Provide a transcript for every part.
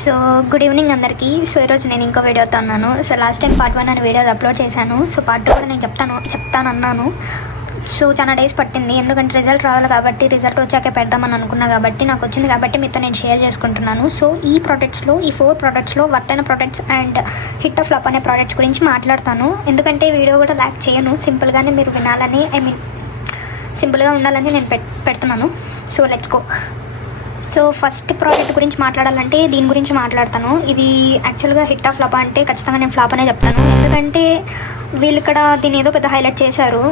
So good evening అందరికీ. So ఈరోజు నేను ఇంకో వీడియోతో ఉన్నాను. సో లాస్ట్ టైం పార్ట్ 1 అని వీడియో అప్లోడ్ చేశాను. సో పార్ట్ 2 కూడా నేను చెప్తానన్నాను. సో చాలా డేస్ పట్టింది, ఎందుకంటే రిజల్ట్ రావాలి కాబట్టి, రిజల్ట్ వచ్చాకే పెడదామని అనుకున్నా కాబట్టి నాకు వచ్చింది కాబట్టి మీతో నేను షేర్ చేసుకుంటున్నాను. సో ఈ ప్రోడక్ట్స్లో, ఈ 4 ప్రోడక్ట్స్లో వర్త్ అయిన products and hit of flop అనే ప్రోడక్ట్స్ గురించి మాట్లాడతాను. ఎందుకంటే వీడియో కూడా ల్యాక్ చేయను, సింపుల్గానే మీరు వినాలని, సింపుల్గా ఉండాలని నేను పెడుతున్నాను. So let's go. So first product గురించి మాట్లాడాలంటే దీని గురించి మాట్లాడతాను. ఇది యాక్చువల్గా హిట్ ఆఫ్ ఫ్లాప్ అంటే ఖచ్చితంగా నేను ఫ్లాప్ అనే చెప్తాను. ఎందుకంటే వీళ్ళు ఇక్కడ దీన్ని ఏదో పెద్ద హైలైట్ చేశారు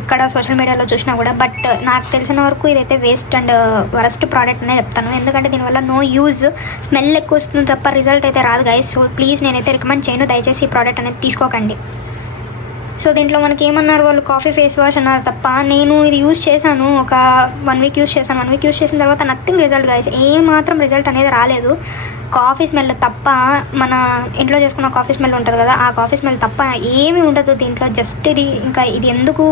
ఎక్కడ సోషల్ మీడియాలో చూసినా కూడా. బట్ నాకు తెలిసిన వరకు ఇదైతే వేస్ట్ అండ్ వరస్ట్ ప్రోడక్ట్ అనే చెప్తాను. ఎందుకంటే దీనివల్ల నో యూజ్, స్మెల్ ఎక్కువ వస్తుంది తప్ప రిజల్ట్ అయితే రాదు గైస్. సో ప్లీజ్ నేనైతే రికమెండ్ చేయను, దయచేసి ఈ ప్రోడక్ట్ అనేది తీసుకోకండి. సో దీంట్లో మనకి ఏమన్నారు వాళ్ళు, కాఫీ ఫేస్ వాష్ అన్నారు తప్ప, నేను ఇది యూజ్ చేశాను, ఒక 1 వీక్ యూజ్ చేశాను. 1 వీక్ యూజ్ చేసిన తర్వాత నథింగ్ రిజల్ట్ గైస్, ఏమాత్రం రిజల్ట్ అనేది రాలేదు. కాఫీ స్మెల్ తప్ప, మన ఇంట్లో చేసుకున్న కాఫీ స్మెల్ ఉంటుంది కదా, ఆ కాఫీ స్మెల్ తప్ప ఏమీ ఉండదు దీంట్లో. జస్ట్ ఇది ఎందుకు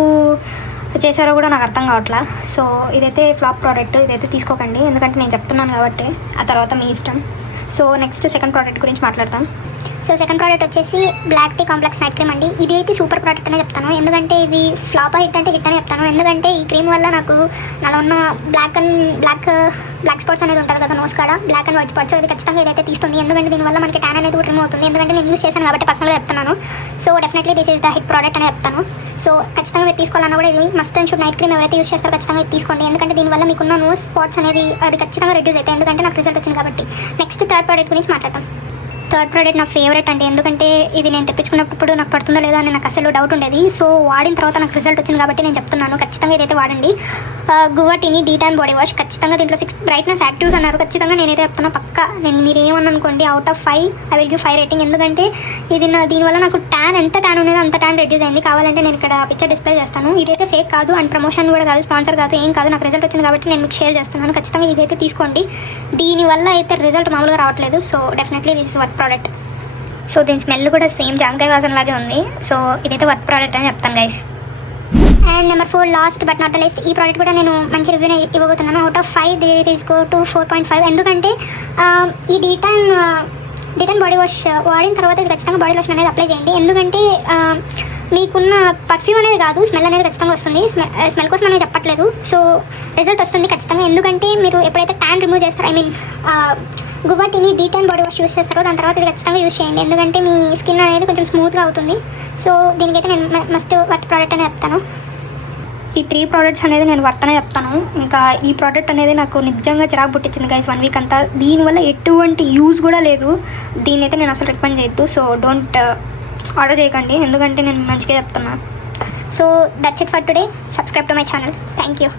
చేశారో కూడా నాకు అర్థం కావట్లా. సో ఇదైతే ఫ్లాప్ ప్రోడక్ట్, ఇదైతే తీసుకోకండి, ఎందుకంటే నేను చెప్తున్నాను కాబట్టి. ఆ తర్వాత మీ ఇష్టం. సో నెక్స్ట్ సెకండ్ ప్రోడక్ట్ గురించి మాట్లాడతాం. సో సెకండ్ ప్రోడక్ట్ వచ్చేసి black tea complex night cream అండి. ఇది అయితే సూపర్ ప్రోడక్ట్ అనే చెప్తాను, ఎందుకంటే ఇది ఫ్లాప్ హిట్ అంటే హిట్ అని చెప్తాను. ఎందుకంటే ఈ క్రీమ్ వల్ల నాలో ఉన్న బ్లాక్ స్పాట్స్ అనేది ఉంటుంది కదా నోస్ కాడ, బ్లాక్ అండ్ వైట్ స్పాట్స్, అది ఖచ్చితంగా ఇదైతే తీస్తుంది. ఎందుకంటే దీనివల్ల మనకి ట్యాన్ అనేది కూడా రిమూవ్ అవుతుంది. ఎందుకంటే నేను యూస్ చేశాను కాబట్టి పర్సనల్గా చెప్తున్నాను. So definitely this is the hit product అని చెప్తాను. సో ఖచ్చితంగా మీరు తీసుకోవాలన్నా కూడా ఇది must and should night cream ఎవరైతే యూస్ చేస్తారో ఖచ్చితంగా ఇది తీసుకోండి. ఎందుకంటే దీనివల్ల మీకున్న నోస్ స్పాట్స్ అనేది అది ఖచ్చితంగా రెడ్యూస్ అవుతాయి, ఎందుకంటే నాకు రిజల్ట్ వచ్చింది కాబట్టి. నెక్స్ట్ థర్డ్ ప్రోడక్ట్ గురించి మాట్లాడతాం. థర్డ్ ప్రోడక్ట్ నా ఫేవరెట్ అండి, ఎందుకంటే ఇది నేను తెప్పించుకున్నప్పుడు నాకు పడుతుందో లేదో అని నాకు అసలు డౌట్ ఉండేది. సో వాడిన తర్వాత నాకు రిజల్ట్ వచ్చింది కాబట్టి నేను చెప్తున్నాను, ఖచ్చితంగా ఇదైతే వాడండి. గువా టీని డీటాన్ బాడీ వాష్. ఖచ్చితంగా దీంట్లో 6 బ్రైట్నెస్ యాక్టివ్స్ అన్నారు, ఖచ్చితంగా నేనైతే చెప్తున్నా పక్కా. మీరు ఏమన్నా అనుకోండి, out of 5 I will give 5 rating. ఎందుకంటే దీనివల్ల నాకు ఎంత ట్యాన్ ఉండేదో అంత ట్యాన్ రెడ్యూస్ అయింది. కావాలంటే నేను ఇక్కడ పిక్చర్ డిస్ప్లే చేస్తాను. ఇదైతే ఫేక్ కాదు అండ్ ప్రమోషన్ కూడా కాదు, స్పాన్సర్ కాదు, ఏం కాదు. నాకు రిజల్ట్ వచ్చింది కాబట్టి నేను మీకు షేర్ చేస్తున్నాను. ఖచ్చితంగా ఇదైతే తీసుకోండి, దీనివల్ల అయితే రిజల్ట్ మామూలుగా రావట్లేదు. So definitely this is worth product. So దీని స్మెల్ కూడా సేమ్ జాంకాయ వాసన లాగే ఉంది. సో ఇదైతే వర్త్ ప్రోడక్ట్ అని చెప్తాను guys. And number 4 last but not the least, ఈ ప్రోడక్ట్ కూడా నేను మంచి రివ్యూని ఇవ్వబోతున్నాను. Out of 5 this go to 4.5. ఎందుకంటే ఈ డీటాన్ బాడీ వాష్ వాడిన తర్వాత ఇది ఖచ్చితంగా బాడీ లోషన్ అనేది అప్లై చేయండి. ఎందుకంటే మీకున్న పర్ఫ్యూమ్ అనేది కాదు, స్మెల్ అనేది ఖచ్చితంగా వస్తుంది. స్మెల్ కోసం అనేది చెప్పట్లేదు. సో రిజల్ట్ వస్తుంది ఖచ్చితంగా. ఎందుకంటే మీరు ఎప్పుడైతే ట్యాన్ రిమూవ్ చేస్తారో, గువా టీని డీటాన్ బాడీ వాష్ యూస్ చేస్తారో దాని తర్వాత ఇది ఖచ్చితంగా యూస్ చేయండి. ఎందుకంటే మీ స్కిన్ అనేది కొంచెం స్మూత్గా అవుతుంది. సో దీనికైతే నేను మస్ట్ వర్త్ ప్రోడక్ట్ అని చెప్తాను. ఈ 3 ప్రోడక్ట్స్ అనేది నేను వర్త్ అనే చెప్తాను. ఇంకా ఈ ప్రోడక్ట్ అనేది నాకు నిజంగా చిరాకు పుట్టించింది గైస్ 1 వీక్ అంతా. దీనివల్ల ఎటువంటి యూజ్ కూడా లేదు. దీని అయితే నేను అసలు రికమెండ్ చేయొద్దు. సో డోంట్ ఆర్డర్ చేయకండి, ఎందుకంటే నేను మంచిగా చెప్తున్నా. So that's it for today. Subscribe to my channel. Thank you.